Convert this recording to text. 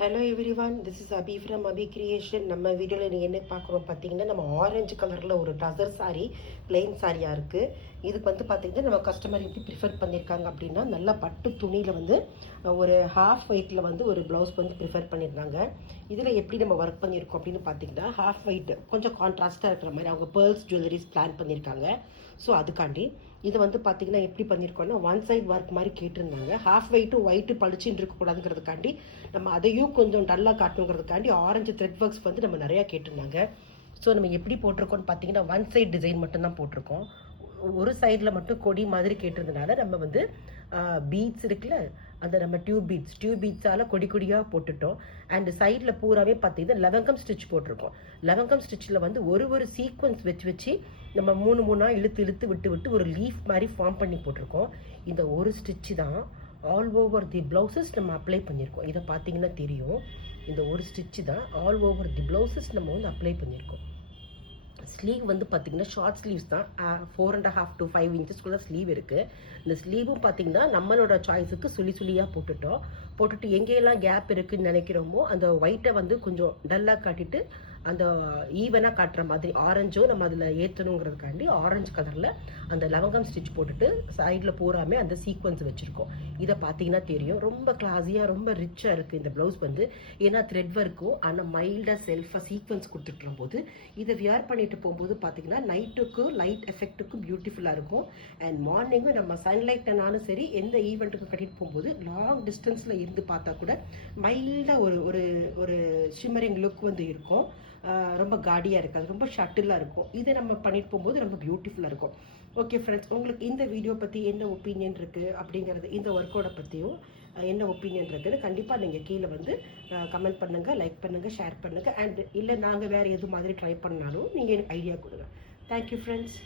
Hello everyone, this is Abhi from Abhi creation. நம்ம வீடியோவில் நீங்கள் என்ன பார்க்குறோம் பார்த்தீங்கன்னா, நம்ம ஆரஞ்சு கலரில் ஒரு டசர் சாரீ, பிளெயின் சாரியாக இருக்குது. இதுக்கு வந்து பார்த்திங்கன்னா நம்ம கஸ்டமர் எப்படி ப்ரிஃபர் பண்ணியிருக்காங்க அப்படின்னா, நல்லா பட்டு துணியில் வந்து ஒரு ஹாஃப் ஒயிட்டில் வந்து ஒரு ப்ளவுஸ் வந்து ப்ரிஃபர் பண்ணியிருந்தாங்க. இதில் எப்படி நம்ம ஒர்க் பண்ணியிருக்கோம் அப்படின்னு பார்த்தீங்கன்னா, ஹாஃப் ஒயிட் கொஞ்சம் கான்ட்ராஸ்ட்டாக இருக்கிற மாதிரி அவங்க பேர்ல்ஸ் ஜுவல்லரிஸ் பிளான் பண்ணியிருக்காங்க. ஸோ அதுக்காண்டி இது வந்து பார்த்திங்கன்னா எப்படி பண்ணியிருக்கோன்னா, ஒன் சைட் ஒர்க் மாதிரி கேட்டிருந்தாங்க. ஹாஃப் ஒயிட்டு பளிச்சுன்னு இருக்கக்கூடாதுங்கிறதுக்காண்டி நம்ம அதையும் கொஞ்சம் டல்லாக காட்டணுங்கிறதுக்காண்டி ஆரஞ்சு த்ரெட் ஒர்க்ஸ் வந்து நம்ம நிறையா கேட்டிருந்தாங்க. ஸோ நம்ம எப்படி போட்டிருக்கோன்னு பார்த்தீங்கன்னா, ஒன் சைட் டிசைன் மட்டும்தான் போட்டிருக்கோம். ஒரு சைடில் மட்டும் கொடி மாதிரி கேட்டிருந்தனால நம்ம வந்து பீட்ஸ் இருக்குல்ல, அந்த நம்ம டியூப் பீட்ஸால் கொடி கொடியாக போட்டுட்டோம். அண்ட் சைடில் பூராவே பார்த்தீங்கன்னா லவங்கம் ஸ்டிச் போட்டிருக்கோம். லவங்கம் ஸ்டிச்சில் வந்து ஒரு சீக்வன்ஸ் வச்சு நம்ம மூணாக இழுத்து விட்டு ஒரு லீஃப் மாதிரி ஃபார்ம் பண்ணி போட்டிருக்கோம். இந்த ஒரு ஸ்டிச்சு தான் ஆல் ஓவர் தி ப்ளவுசஸ் நம்ம அப்ளை பண்ணியிருக்கோம். இதை பார்த்தீங்கன்னா தெரியும், இந்த ஒரு ஸ்டிச்சு தான் ஆல் ஓவர் தி ப்ளவுசஸ் நம்ம வந்து அப்ளை பண்ணியிருக்கோம். ஸ்லீவ் வந்து பார்த்தீங்கன்னா ஷார்ட் ஸ்லீவ்ஸ் தான், 4.5 to 5 inches ஸ்லீவ் இருக்குது. இந்த ஸ்லீவும் பார்த்தீங்கன்னா நம்மளோட சாய்ஸுக்கு சுழியாக போட்டுட்டு எங்கேயெல்லாம் கேப் இருக்குதுன்னு நினைக்கிறோமோ அந்த ஒயிட்டை வந்து கொஞ்சம் டல்லாக காட்டிட்டு அந்த ஈவனாக காட்டுற மாதிரி ஆரஞ்சும் நம்ம அதில் ஏற்றணுங்கிறதுக்காண்டி ஆரஞ்சு கலரில் அந்த லவங்கம் ஸ்டிச் போட்டுட்டு சைடில் பூராமே அந்த சீக்வன்ஸ் வச்சுருக்கோம். இதை பார்த்தீங்கன்னா தெரியும், ரொம்ப கிளாஸியாக ரொம்ப ரிச்சாக இருக்குது இந்த ப்ளவுஸ் வந்து. ஏன்னா த்ரெட் ஒர்க்கும் ஆனால் மைல்டாக செல்ஃபாக சீக்வன்ஸ் கொடுத்துட்டு போது இதை வியர் பண்ணிட்டு போகும்போது பார்த்தீங்கன்னா நைட்டுக்கும் லைட் எஃபெக்ட்டுக்கும் பியூட்டிஃபுல்லாக இருக்கும். அண்ட் மார்னிங்கும் நம்ம சன்லைட்னாலும் சரி எந்த ஈவெண்ட்டுக்கும் கட்டிட்டு போகும்போது லாங் டிஸ்டன்ஸில் இருந்து பார்த்தா கூட மைல்டாக ஒரு ஷிம்மரிங் லுக் வந்து இருக்கும். ரொம்ப காடியாக இருக்காது, ரொம்ப ஷட்டிலாக இருக்கும். இதை நம்ம பண்ணிட்டு போகும்போது ரொம்ப பியூட்டிஃபுல்லாக இருக்கும். ஓகே ஃப்ரெண்ட்ஸ், உங்களுக்கு இந்த வீடியோ பற்றி என்ன ஒப்பீனியன் இருக்குது அப்படிங்கிறது, இந்த ஒர்க்கோட பற்றியும் என்ன ஒப்பீனியன் இருக்குது கண்டிப்பாக நீங்கள் கீழே வந்து கமெண்ட் பண்ணுங்கள், லைக் பண்ணுங்கள், ஷேர் பண்ணுங்கள். அண்ட் இல்லை நாங்கள் வேறு எது மாதிரி ட்ரை பண்ணாலும் நீங்கள் எனக்கு ஐடியா கொடுங்க. Thank you friends.